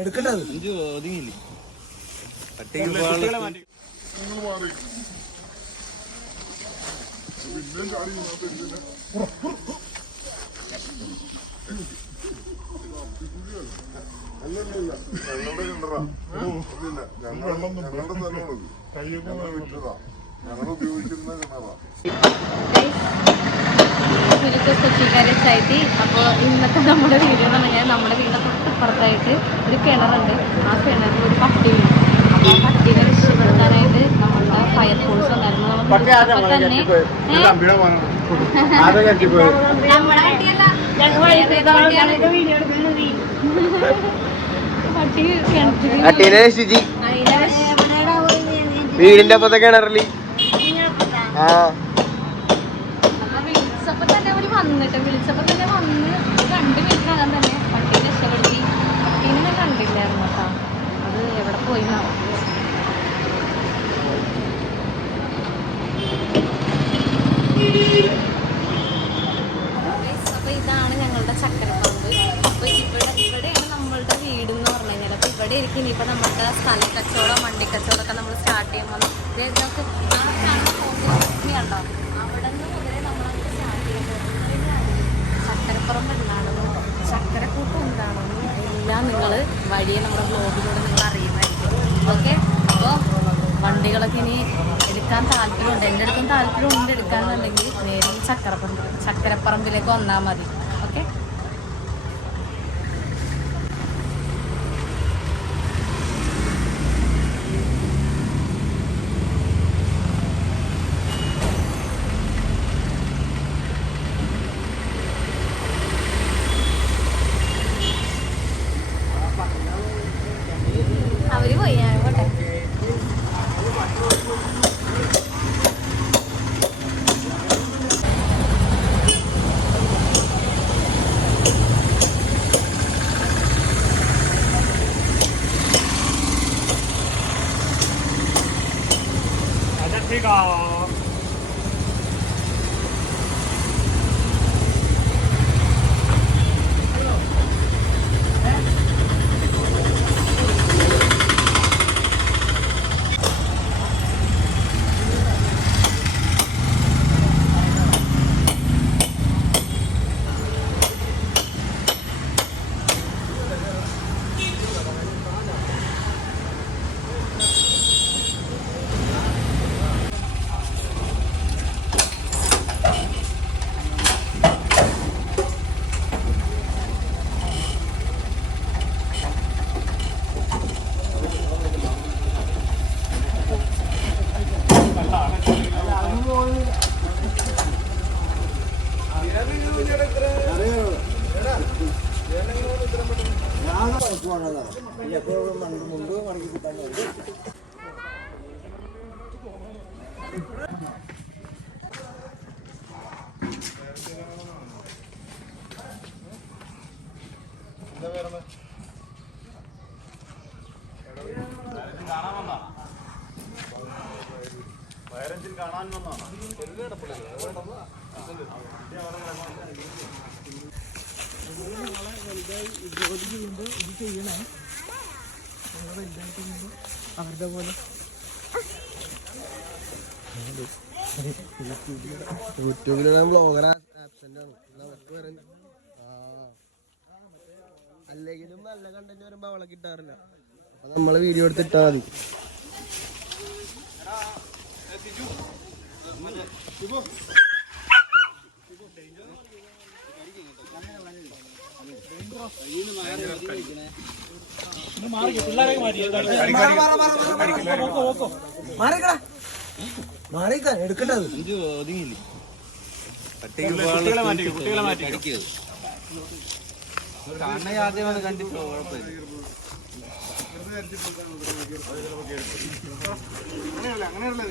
എടുക്കണ്ടത് കൊച്ചിക്കാരച്ചായിട്ട്. അപ്പോൾ ഇന്നത്തെ നമ്മുടെ വീഡിയോ എന്ന് പറഞ്ഞാൽ നമ്മുടെ വീടിൻ്റെ തൊട്ടപ്പുറത്തായിട്ട് ഒരു കിണറുണ്ട്. ആ കിണറിൽ ഒരു പട്ടി വീണു. അപ്പോൾ ആ പട്ടീനെ രക്ഷപ്പെടുത്താനായിട്ട് നമ്മളുടെ ഫയർഫോഴ്സ് ഉണ്ടായിരുന്നു. പട്ടി വീടിന്റെ അപ്പത്തെ കിണറില് വിളിച്ചപ്പോ തന്നെ വന്ന് 2 മിനിറ്റിനകം തന്നെ പട്ടീനെ രക്ഷപ്പെടുത്തി. പട്ടീനെ ഞാൻ കണ്ടില്ലായിരുന്നു കേട്ടോ. അത് എവിടെ പോയി അപ്പൊ ഇതാണ് ഞങ്ങളുടെ ചക്കരപ്പറമ്പ്. അപ്പൊ ഇവിടെയാണ് നമ്മളുടെ വീട് എന്ന് പറഞ്ഞു കഴിഞ്ഞാൽ. അപ്പൊ ഇവിടെ ഇരിക്കും ഇനിയിപ്പോ നമ്മളുടെ സ്ഥല കച്ചവടം വണ്ടി കച്ചവടം ഒക്കെ നമ്മൾ സ്റ്റാർട്ട് ചെയ്യുമ്പോൾ നമുക്ക് ഉണ്ടോ അവിടെ നിന്ന് മുതലേ നമ്മളത് സ്റ്റാർട്ട് ചെയ്യുമ്പോൾ ചക്കരപ്പുറം എന്താണെന്നും ചക്കരക്കൂട്ടം എന്താണെന്നും എല്ലാം നിങ്ങൾ വഴിയെ നമ്മുടെ ബ്ലോഗിലൂടെ നിങ്ങൾ അറിയുന്നതായിരിക്കും. ഓക്കെ, അപ്പോൾ വണ്ടികളൊക്കെ ഇനി എടുക്കാൻ താല്പര്യമുണ്ട്, എൻ്റെ അടുത്തും താല്പര്യമുണ്ട് എടുക്കാമെന്നുണ്ടെങ്കിൽ നേരെ ചക്കരപ്പറമ്പിലേക്ക് വന്നാൽ മതി. ഓക്കെ, അവര് പോയി ഞാൻ പോട്ടെ. കാണാൻ ഇത് ചെയ്യണേ അവരുടെ പോലെ യൂട്യൂബിൽ ബ്ലോഗർ ആബ്സെന്റ് ആണ്. അല്ലെങ്കിലും നല്ല കണ്ടന്റ് വരുമ്പോ അവളെ കിട്ടാറില്ല. അപ്പൊ നമ്മള് വീഡിയോ എടുത്തിട്ടാ മതി. മാറിക്കാൻ എടുക്കണ്ടത് ആദ്യമാണ് കണ്ടിട്ടോ അങ്ങനെയല്ലേ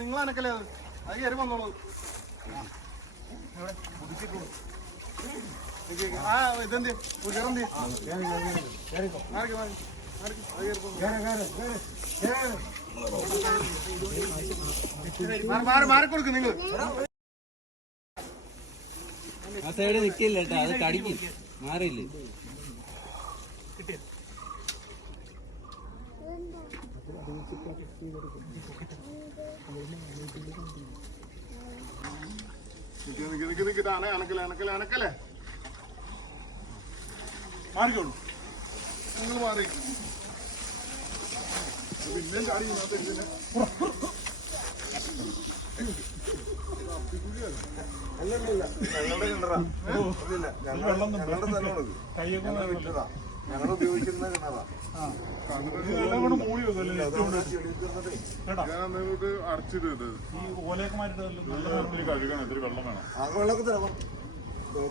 നിങ്ങൾ അനക്കല്ലേ അത് കയറി വന്നോളൂ. ഇതെന്ത് കുതിരന്തി മാറി കൊടുക്കും നിങ്ങൾ ആ സൈഡ് നിക്കില്ല കേട്ടോ, അത് കടിക്കും. മാറിയില്ലേ? അനക്കല്ലേ മാറിക്കോളൂ, നിങ്ങൾ മാറി. പിന്നെ ചാടി ഞങ്ങളുടെ കിണറാ, ഞങ്ങളുടെ വിറ്റതാ, ഞങ്ങൾ ഉപയോഗിക്കുന്ന കിണറാ. അടച്ചിട്ട് ഓലയൊക്കെ മാറ്റിട്ട് കഴുകണം. ഇത്തിരി വെള്ളം വേണം. ആ വെള്ളമൊക്കെ തരാം.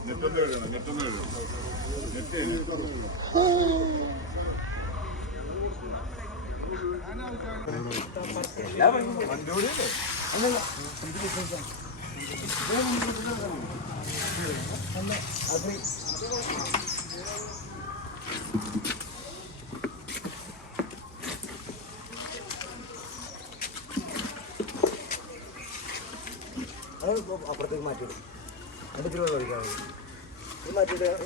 നെറ്റൊന്ന് കഴുകണം, നെറ്റൊന്ന് കഴുകണം. വണ്ടിയോടിയല്ലേ അപ്പുറത്തേക്ക് മാറ്റിയിടും. അടുത്ത രൂപ കഴിക്കാൻ മാറ്റിയിട്ട് ഞാൻ